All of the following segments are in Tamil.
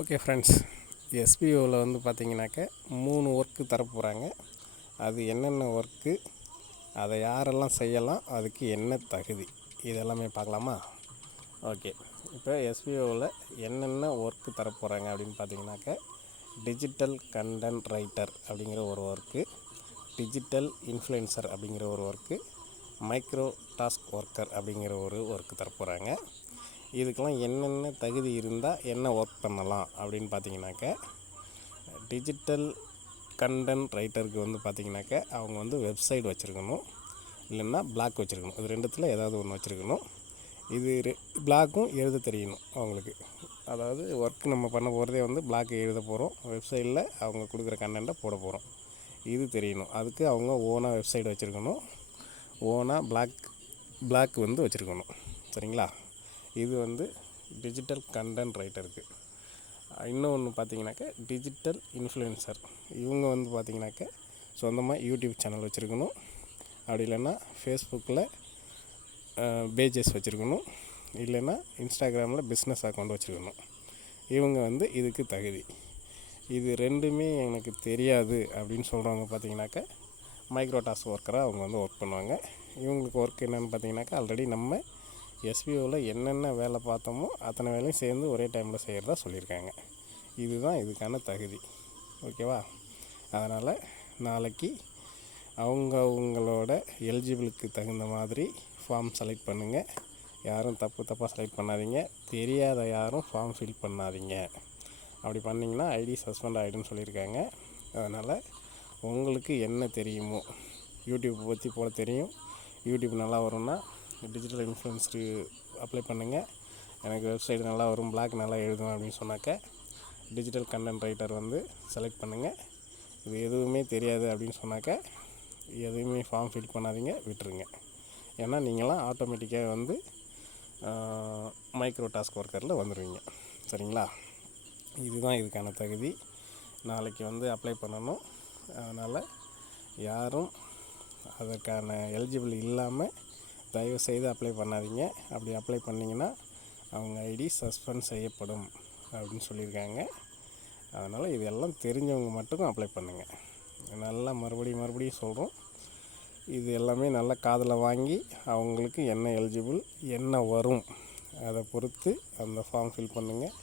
ஓகே ஃப்ரெண்ட்ஸ், எஸ்பிஓவில் வந்து பார்த்திங்கனாக்க 3 ஒர்க்கு தரப்போகிறாங்க. அது என்னென்ன ஒர்க்கு, அதை யாரெல்லாம் செய்யலாம், அதுக்கு என்ன தகுதி, இதெல்லாமே பார்க்கலாமா? ஓகே, இப்போ எஸ்பிஓவில் என்னென்ன ஒர்க்கு தரப்போகிறாங்க அப்படின்னு பார்த்திங்கனாக்க டிஜிட்டல் கண்டென்ட் ரைட்டர் அப்படிங்கிற ஒரு ஒர்க்கு, டிஜிட்டல் இன்ஃப்ளூயன்சர் அப்படிங்கிற ஒரு ஒர்க்கு, மைக்ரோ டாஸ்க் ஒர்க்கர் அப்படிங்கிற ஒரு ஒர்க்கு தரப்போகிறாங்க. இதுக்கெல்லாம் என்னென்ன தகுதி இருந்தால் என்ன ஒர்க் பண்ணலாம் அப்படின்னு பார்த்தீங்கன்னாக்க, டிஜிட்டல் கண்டென்ட் ரைட்டருக்கு வந்து பார்த்திங்கனாக்க அவங்க வந்து வெப்சைட் வச்சுருக்கணும், இல்லைன்னா பிளாக் வச்சுருக்கணும். இது ரெண்டுத்தில் ஏதாவது ஒன்று வச்சுருக்கணும். இது பிளாக்கும் எழுத தெரியணும் அவங்களுக்கு. அதாவது ஒர்க் நம்ம பண்ண போகிறதே வந்து பிளாக் எழுத போகிறோம், வெப்சைட்டில் அவங்க கொடுக்குற கண்டென்ட்டை போட போகிறோம், இது தெரியணும். அதுக்கு அவங்க ஓனாக வெப்சைட் வச்சுருக்கணும், ஓனாக பிளாக் வந்து வச்சுருக்கணும். சரிங்களா? இது வந்து டிஜிட்டல் கண்டென்ட் ரைட்டருக்கு. இன்னொன்று பார்த்திங்கனாக்கா டிஜிட்டல் இன்ஃப்ளூயன்சர். இவங்க வந்து பார்த்திங்கனாக்கா சொந்தமாக யூடியூப் சேனல் வச்சுருக்கணும், அப்படி இல்லைன்னா ஃபேஸ்புக்கில் பேஜஸ் வச்சுருக்கணும், இல்லைன்னா இன்ஸ்டாகிராமில் பிஸ்னஸ் அக்கௌண்ட் வச்சுருக்கணும். இவங்க வந்து இதுக்கு தகுதி. இது ரெண்டுமே எனக்கு தெரியாது அப்படின்னு சொல்கிறவங்க பார்த்திங்கனாக்கா மைக்ரோ டாஸ்க் ஒர்க்கராக அவங்க வந்து ஒர்க் பண்ணுவாங்க. இவங்களுக்கு ஒர்க் என்னென்னு பார்த்திங்கனாக்கா ஆல்ரெடி நம்ம எஸ்பிஓவில் என்னென்ன வேலை பார்த்தோமோ அத்தனை வேலையும் சேர்ந்து ஒரே டைமில் செய்கிறதா சொல்லியிருக்காங்க. இதுதான் இதுக்கான தகுதி. ஓகேவா? அதனால் நாளைக்கு அவங்களோட எலிஜிபிளுக்கு தகுந்த மாதிரி ஃபார்ம் செலக்ட் பண்ணுங்கள். யாரும் தப்பாக செலக்ட் பண்ணாதீங்க. தெரியாத யாரும் ஃபார்ம் ஃபில் பண்ணாதீங்க. அப்படி பண்ணிங்கன்னா ஐடி சஸ்பெண்ட் ஆகிடுன்னு சொல்லியிருக்காங்க. அதனால் உங்களுக்கு என்ன தெரியுமோ, யூடியூப் பற்றி போட தெரியும், யூடியூப் நல்லா வரும்னா டிஜிட்டல் இன்ஃப்ளூயன்ஸருக்கு அப்ளை பண்ணுங்கள், எனக்கு வெப்சைட் நல்லா வரும், பிளாக் நல்லா எழுதும் அப்படின்னு சொன்னாக்க டிஜிட்டல் கண்டென்ட் ரைட்டர் வந்து செலக்ட் பண்ணுங்கள். இது எதுவுமே தெரியாது அப்படின்னு சொன்னாக்க எதுவுமே ஃபார்ம் ஃபில் பண்ணாதீங்க, விட்டுருங்க. ஏன்னா நீங்களாம் ஆட்டோமேட்டிக்காக வந்து மைக்ரோ டாஸ்க் ஒர்க்கரில் வந்துடுவீங்க. சரிங்களா? இதுதான் இதுக்கான தகுதி. நாளைக்கு வந்து அப்ளை பண்ணணும். அதனால் யாரும் அதற்கான எலிஜிபிள் இல்லாமல் தயவுசெய்து அப்ளை பண்ணாதீங்க. அப்படி அப்ளை பண்ணிங்கன்னா அவங்க ஐடி சஸ்பெண்ட் செய்யப்படும் அப்படின்னு சொல்லியிருக்காங்க. அதனால் இதெல்லாம் தெரிஞ்சவங்க மட்டும் அப்ளை பண்ணுங்கள். நல்லா மறுபடியும் சொல்கிறோம், இது எல்லாமே நல்லா காதில் வாங்கி அவங்களுக்கு என்ன எலிஜிபிள், என்ன வரும், அதை பொறுத்து அந்த ஃபார்ம் ஃபில் பண்ணுங்கள்.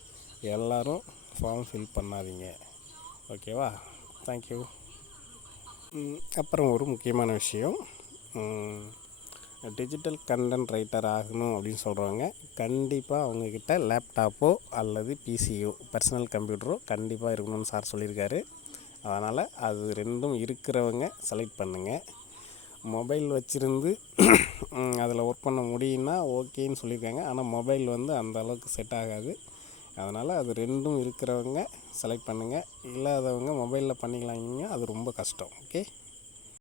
எல்லோரும் ஃபார்ம் ஃபில் பண்ணாதீங்க. ஓகேவா? தேங்க்யூ. அப்புறம் ஒரு முக்கியமான விஷயம், டிஜிட்டல் கண்டென்ட் ரைட்டர் ஆகணும் அப்படின்னு சொல்கிறவங்க கண்டிப்பாக அவங்கக்கிட்ட லேப்டாப்போ அல்லது பிசியோ, பர்சனல் கம்ப்யூட்டரோ கண்டிப்பாக இருக்கணும்னு சார் சொல்லியிருக்காரு. அதனால் அது ரெண்டும் இருக்கிறவங்க செலக்ட் பண்ணுங்கள். மொபைல் வச்சுருந்து அதில் ஒர்க் பண்ண முடியும்னா ஓகேன்னு சொல்லியிருக்காங்க. ஆனால் மொபைல் வந்து அந்த அளவுக்கு செட் ஆகாது. அதனால் அது ரெண்டும் இருக்கிறவங்க செலக்ட் பண்ணுங்கள். இல்லாதவங்க மொபைலில் பண்ணிக்கலாங்க, அது ரொம்ப கஷ்டம். ஓகே.